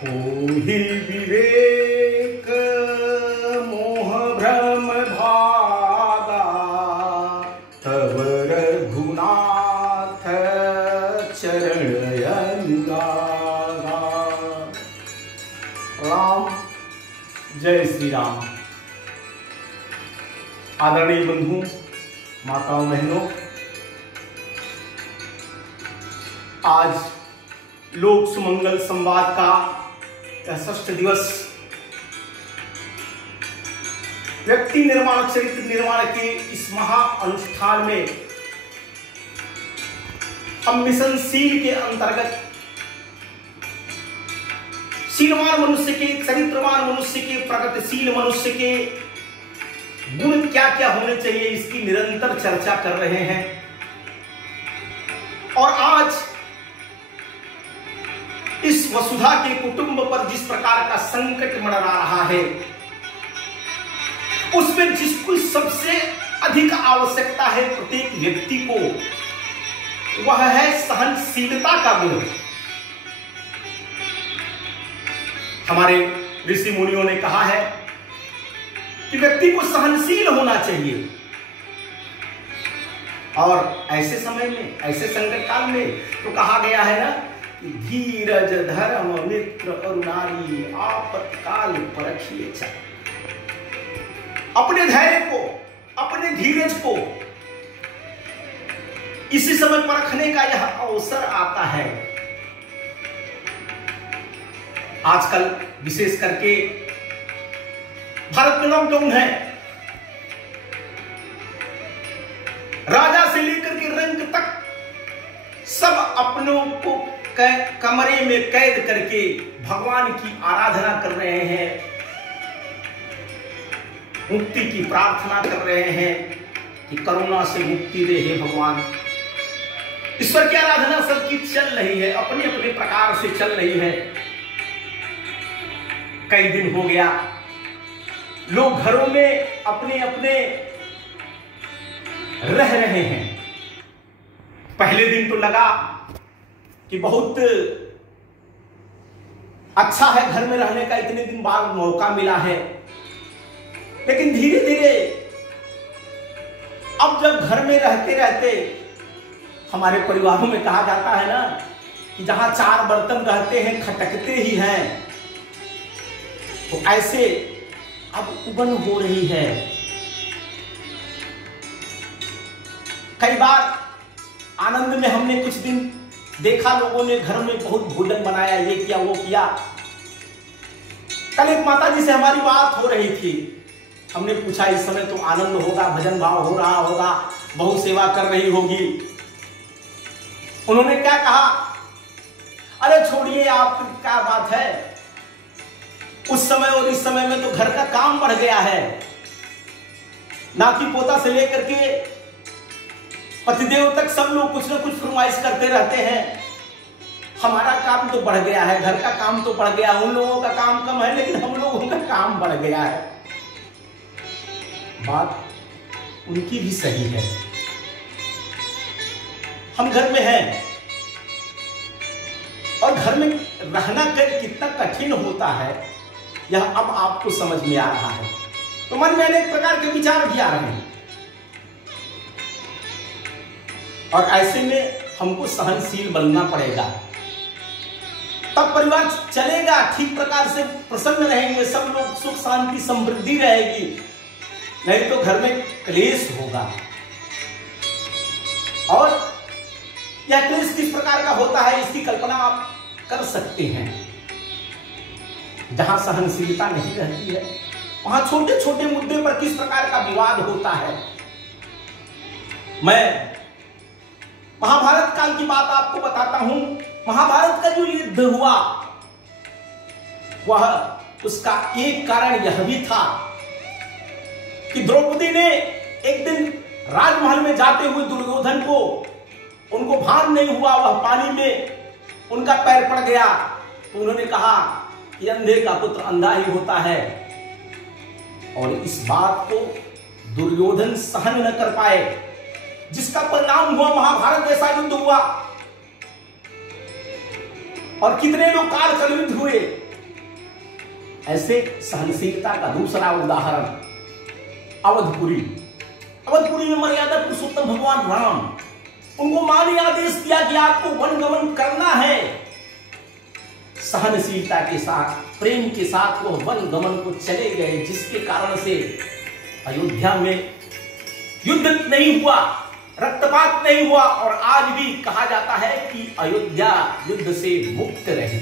होहि विवेक मोह भ्रम भागा, तव रघुनाथ चरण अनुरागा। राम जय श्री राम। आदरणीय बंधु, माताओं, बहनों, आज लोक सुमंगल संवाद का 65 दिवस व्यक्ति निर्माण, चरित्र निर्माण के इस महा अनुष्ठान में हम मिशन सील के अंतर्गत शीलवान मनुष्य के, चरित्रवान मनुष्य के, प्रगतिशील मनुष्य के गुण क्या क्या होने चाहिए, इसकी निरंतर चर्चा कर रहे हैं। और आज इस वसुधा के कुटुंब पर जिस प्रकार का संकट मंडरा रहा है, उसमें जिसको सबसे अधिक आवश्यकता है प्रत्येक व्यक्ति को, वह है सहनशीलता का गुण। हमारे ऋषि मुनियों ने कहा है कि व्यक्ति को सहनशील होना चाहिए। और ऐसे समय में, ऐसे संकट काल में तो कहा गया है ना कि धीरज धर्म मित्र और नारी आपत्काल परखिए चाहे। अपने धैर्य को, अपने धीरज को इसी समय परखने का यह अवसर आता है। आजकल विशेष करके भारत में लॉकडाउन है। राजा से लेकर के रंग तक सब अपनों को कमरे में कैद करके भगवान की आराधना कर रहे हैं, मुक्ति की प्रार्थना कर रहे हैं कि कोरोना से मुक्ति दे हे भगवान। ईश्वर की आराधना सबकी चल रही है, अपने अपने प्रकार से चल रही है। कई दिन हो गया लोग घरों में अपने अपने रह रहे हैं। पहले दिन तो लगा कि बहुत अच्छा है, घर में रहने का इतने दिन बाद मौका मिला है। लेकिन धीरे धीरे अब जब घर में रहते रहते, हमारे परिवारों में कहा जाता है ना कि जहां 4 बर्तन रहते हैं खटकते ही हैं, तो ऐसे अब उबन हो रही है। कई बार आनंद में हमने कुछ दिन देखा, लोगों ने घर में बहुत भोजन बनाया, ये किया वो किया। कल एक माता जी से हमारी बात हो रही थी। हमने पूछा इस समय तो आनंद होगा, भजन भाव हो रहा होगा, बहुत सेवा कर रही होगी। उन्होंने क्या कहा, अरे छोड़िए आप, क्या बात है, उस समय और इस समय में तो घर का काम बढ़ गया है। नाती पोता से लेकर के पतिदेव तक सब लोग कुछ ना कुछ फरमाइश करते रहते हैं। हमारा काम तो बढ़ गया है, घर का काम तो बढ़ गया, उन लोगों का काम कम है, लेकिन हम लोगों का काम बढ़ गया है। बात उनकी भी सही है। हम घर में हैं और घर में रहना कितना कठिन होता है, यह अब आपको समझ में आ रहा है। तो मन में अनेक प्रकार के विचार भी आ रहे हैं। और ऐसे में हमको सहनशील बनना पड़ेगा, तब परिवार चलेगा, ठीक प्रकार से प्रसन्न रहेंगे, सब लोग सुख शांति समृद्धि रहेगी। नहीं तो घर में क्लेश होगा। और यह क्लेश किस प्रकार का होता है, इसकी कल्पना आप कर सकते हैं। जहां सहनशीलता नहीं रहती है, वहां छोटे छोटे मुद्दे पर किस प्रकार का विवाद होता है। मैं महाभारत काल की बात आपको बताता हूं। महाभारत का जो युद्ध हुआ, वह उसका एक कारण यह भी था कि द्रौपदी ने एक दिन राजमहल में जाते हुए दुर्योधन को, उनको भान नहीं हुआ, वह पानी में उनका पैर पड़ गया, तो उन्होंने कहा कि अंधे का पुत्र अंधा ही होता है। और इस बात को दुर्योधन सहन न कर पाए, जिसका परिणाम हुआ महाभारत जैसा युद्ध हुआ। और कितने लोग काल कलयुद्ध हुए, ऐसे सहनशीलता का दूसरा उदाहरण अवधपुरी। अवधपुरी में मर्यादा पुरुषोत्तम भगवान राम, उनको मां ने आदेश दिया कि आपको वनगमन करना है। सहनशीलता के साथ, प्रेम के साथ वह वनगमन को चले गए, जिसके कारण से अयोध्या में युद्ध नहीं हुआ, रक्तपात नहीं हुआ, और आज भी कहा जाता है कि अयोध्या युद्ध से मुक्त रही।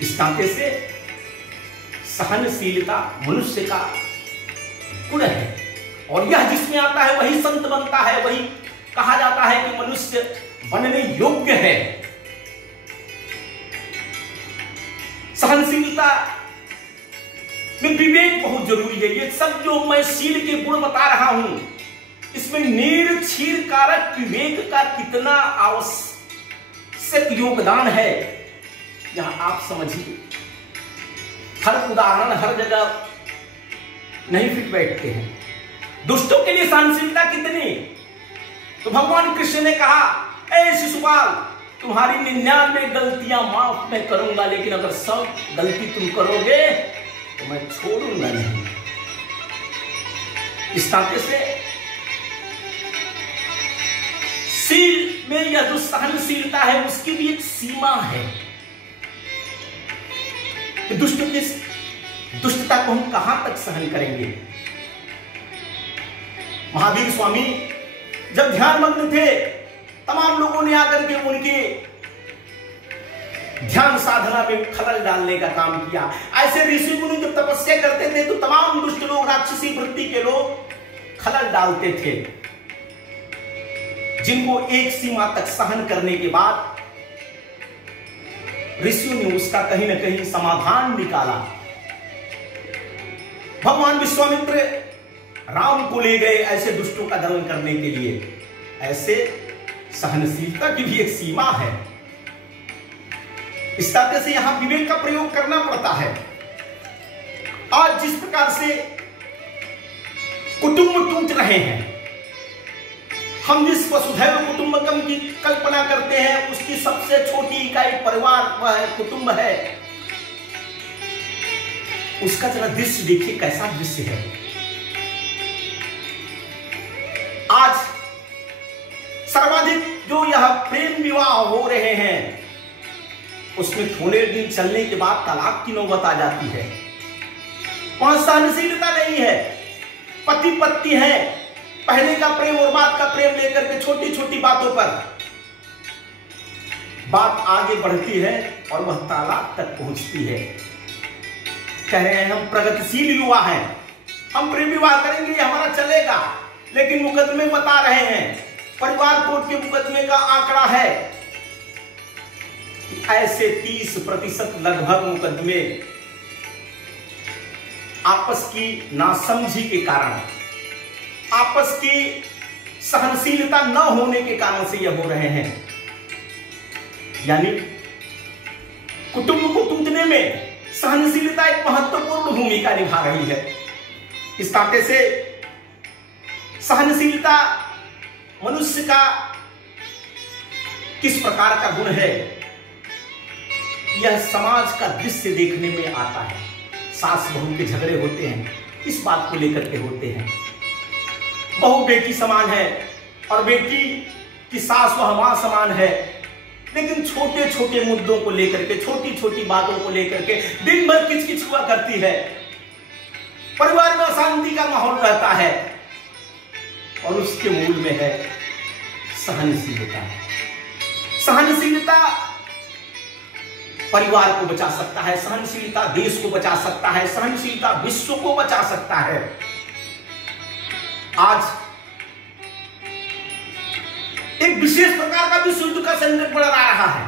इस नाते से सहनशीलता मनुष्य का गुण है, और यह जिसमें आता है वही संत बनता है, वही कहा जाता है कि मनुष्य बनने योग्य है। सहनशीलता में विवेक बहुत जरूरी है। ये सब जो मैं शील के गुण बता रहा हूं, इसमें नीर क्षीर कारक विवेक का कितना आवश्यक योगदान है, यहां आप समझिए। हर उदाहरण हर जगह नहीं फिट बैठते हैं। दुष्टों के लिए सहनशीलता कितनी, तो भगवान कृष्ण ने कहा, ऐ शिशुपाल, तुम्हारी 99 गलतियां माफ मैं करूंगा, लेकिन अगर 100 गलती तुम करोगे तो मैं छोड़ूंगा नहीं। इस नाते से शील में यह जो सहनशीलता है उसकी भी एक सीमा है। दुष्टता को हम कहां तक सहन करेंगे। महावीर स्वामी जब ध्यान मग्न थे, तमाम लोगों ने आकर के उनके ध्यान साधना में खलल डालने का काम किया। ऐसे ऋषि मुनि जब तपस्या करते थे तो तमाम दुष्ट लोग, राक्षसी वृत्ति के लोग खलल डालते थे, जिनको एक सीमा तक सहन करने के बाद ऋषियों ने उसका कहीं ना कहीं समाधान निकाला। भगवान विश्वामित्र राम को ले गए ऐसे दुष्टों का दमन करने के लिए। ऐसे सहनशीलता की भी एक सीमा है। इस तरह से यहां विवेक का प्रयोग करना पड़ता है। आज जिस प्रकार से कुटुंब टूट रहे हैं, हम जिस वसुधैव कुटुंबकम की कल्पना करते हैं, उसकी सबसे छोटी इकाई परिवार वह कुटुंब है। उसका जरा दृश्य देखिए, कैसा दृश्य है। आज सर्वाधिक जो यह प्रेम विवाह हो रहे हैं, उसमें थोड़े दिन चलने के बाद तलाक की नौबत आ जाती है। वहां सहनशीलता नहीं है। पति पत्नी है, पहले का प्रेम और बाद का प्रेम लेकर के छोटी छोटी बातों पर बात आगे बढ़ती है और वह तलाक तक पहुंचती है। कह रहे हैं हम प्रगतिशील युवा हैं, हम प्रेम विवाह करेंगे, ये हमारा चलेगा, लेकिन मुकदमे बता रहे हैं, परिवार कोर्ट के मुकदमे का आंकड़ा है, ऐसे 30% लगभग मुकदमे आपस की नासमझी के कारण, आपस की सहनशीलता न होने के कारण से यह हो रहे हैं। यानी कुटुंब को टूटने में सहनशीलता एक महत्वपूर्ण भूमिका निभा रही है। इस नाते से सहनशीलता मनुष्य का किस प्रकार का गुण है, यह समाज का दृश्य देखने में आता है। सास बहू के झगड़े होते हैं, इस बात को लेकर के होते हैं। बहू बेटी समान है और बेटी की सास वह मां समान है, लेकिन छोटे छोटे मुद्दों को लेकर के, छोटी छोटी बातों को लेकर के दिन भर किचकिच हुआ करती है। परिवार में अशांति का माहौल रहता है और उसके मूल में है सहनशीलता। सहनशीलता परिवार को बचा सकता है, सहनशीलता देश को बचा सकता है, सहनशीलता विश्व को बचा सकता है। आज एक विशेष प्रकार का विश्व युद्ध का संकट बढ़ रहा है।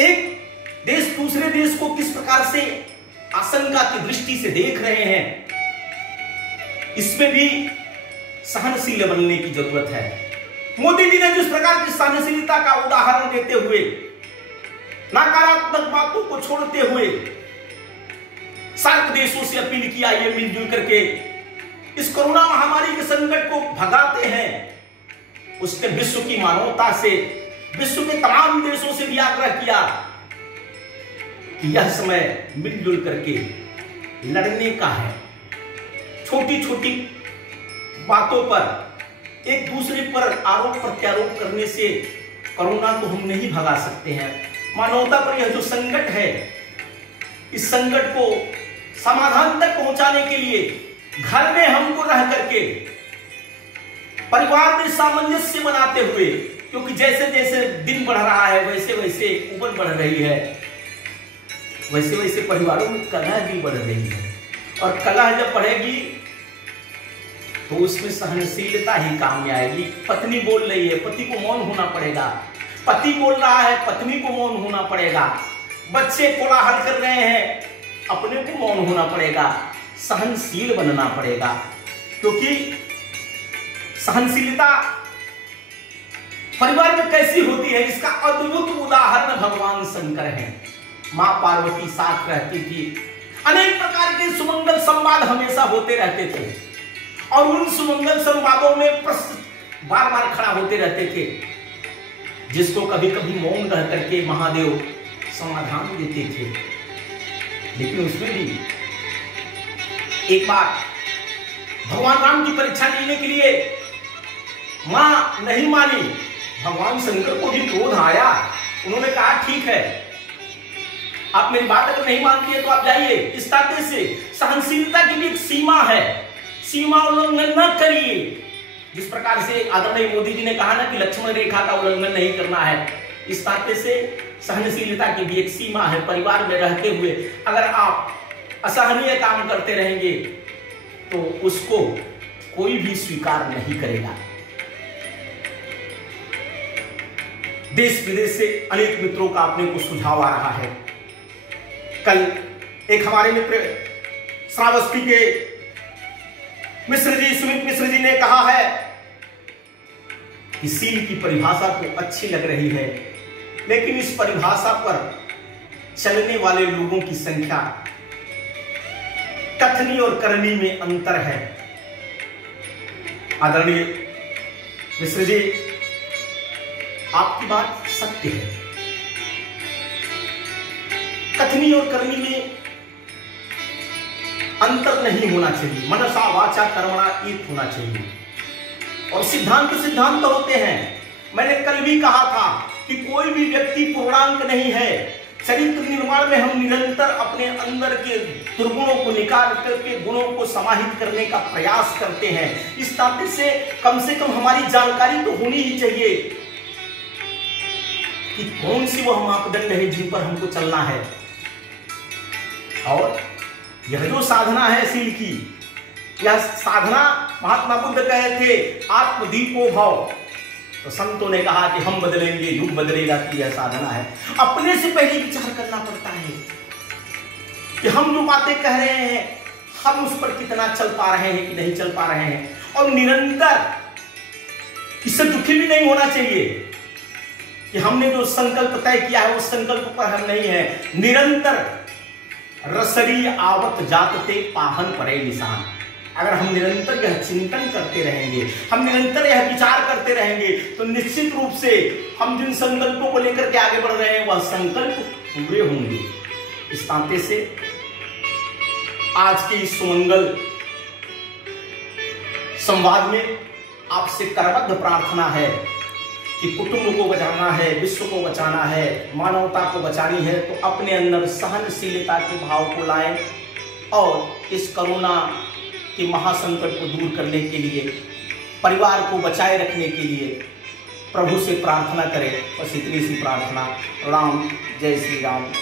एक देश दूसरे देश को किस प्रकार से आशंका की दृष्टि से देख रहे हैं, इसमें भी सहनशील बनने की जरूरत है। मोदी जी ने जिस प्रकार की सहनशीलता का उदाहरण देते हुए, नकारात्मक बातों को छोड़ते हुए सार्क देशों से अपील किया, ये मिलजुल करके इस कोरोना महामारी के संकट को भगाते हैं, उसने विश्व की मानवता से, विश्व के तमाम देशों से भी आग्रह किया कि यह समय मिलजुल करके लड़ने का है। छोटी छोटी बातों पर एक दूसरे पर आरोप प्रत्यारोप करने से कोरोना को हम नहीं भगा सकते हैं। मानवता पर यह जो संकट है, इस संकट को समाधान तक पहुंचाने के लिए घर में हमको रह करके परिवार में सामंजस्य बनाते हुए, क्योंकि जैसे जैसे दिन बढ़ रहा है वैसे वैसे उम्र बढ़ रही है, वैसे वैसे परिवारों में कलह भी बढ़ रही है। और कलह जब बढ़ेगी तो उसमें सहनशीलता ही काम में आएगी। पत्नी बोल रही है, पति को मौन होना पड़ेगा। पति बोल रहा है, पत्नी को मौन होना पड़ेगा। बच्चे कोलाहल कर रहे हैं, अपने को मौन होना पड़ेगा, सहनशील बनना पड़ेगा। क्योंकि सहनशीलता परिवार में कैसी होती है, इसका अद्भुत उदाहरण भगवान शंकर है। मां पार्वती साथ रहती थी, अनेक प्रकार के सुमंगल संवाद हमेशा होते रहते थे और उन सुमंगल संवादों में प्रश्न बार बार खड़ा होते रहते थे, जिसको कभी कभी मौन रह करके महादेव समाधान देते थे। लेकिन उसमें भी एक बार भगवान राम की परीक्षा लेने के लिए मां नहीं मानी। भगवान शंकर को भी क्रोध आया। उन्होंने कहा ठीक है, आप मेरी बात अगर नहीं मानती है तो आप जाइए। इस नाते से सहनशीलता की भी एक सीमा है, सीमा उल्लंघन न करिए। जिस प्रकार से आदरणीय मोदी जी ने कहा ना कि लक्ष्मण रेखा का उल्लंघन नहीं करना है, इस नाते से सहनशीलता की भी एक सीमा है। परिवार में रहते हुए अगर आप असहनीय काम करते रहेंगे तो उसको कोई भी स्वीकार नहीं करेगा। देश विदेश से अनेक मित्रों का अपने को सुझाव आ रहा है। कल एक हमारे मित्र श्रावस्ती के मिश्र जी, सुमित मिश्र जी ने कहा है कि सील की परिभाषा तो अच्छी लग रही है, लेकिन इस परिभाषा पर चलने वाले लोगों की संख्या, कथनी और करनी में अंतर है। आदरणीय मिश्र जी, आपकी बात सत्य है। कथनी और करनी में अंतर नहीं होना चाहिए। मनसा वाचा कर्मणा एक होना चाहिए। और सिद्धांत सिद्धांत होते हैं। मैंने कल भी कहा था कि कोई भी व्यक्ति पूर्णांक नहीं है। चरित्र निर्माण में हम निरंतर अपने अंदर के दुर्गुणों को निकाल करके गुणों को समाहित करने का प्रयास करते हैं। इस नाते से कम हमारी जानकारी तो होनी ही चाहिए कि कौन सी वह मापदंड है जिन पर हमको चलना है। और यह जो साधना है सील की, यह साधना महात्मा बुद्ध कहे थे आत्मदीपो भव। तो संतों ने कहा कि हम बदलेंगे, युग बदलेगा, कि यह साधना है। अपने से पहले विचार करना पड़ता है कि हम जो बातें कह रहे हैं हम उस पर कितना चल पा रहे हैं कि नहीं चल पा रहे हैं। और निरंतर इससे दुखी भी नहीं होना चाहिए कि हमने जो संकल्प तय किया है उस संकल्प पर हम नहीं है। निरंतर रसरी आवत जातते पाहन परे निशान। अगर हम निरंतर यह चिंतन करते रहेंगे, हम निरंतर यह विचार करते रहेंगे, तो निश्चित रूप से हम जिन संकल्पों को लेकर के आगे बढ़ रहे हैं वह संकल्प पूरे होंगे। इस नाते से आज के इस सुमंगल संवाद में आपसे करबद्ध प्रार्थना है कि कुटुंब को बचाना है, विश्व को बचाना है, मानवता को बचानी है, तो अपने अंदर सहनशीलता के भाव को लाएं और इस कोरोना के महासंकट को दूर करने के लिए, परिवार को बचाए रखने के लिए प्रभु से प्रार्थना करें। बस इतनी सी प्रार्थना। राम, जय श्री राम।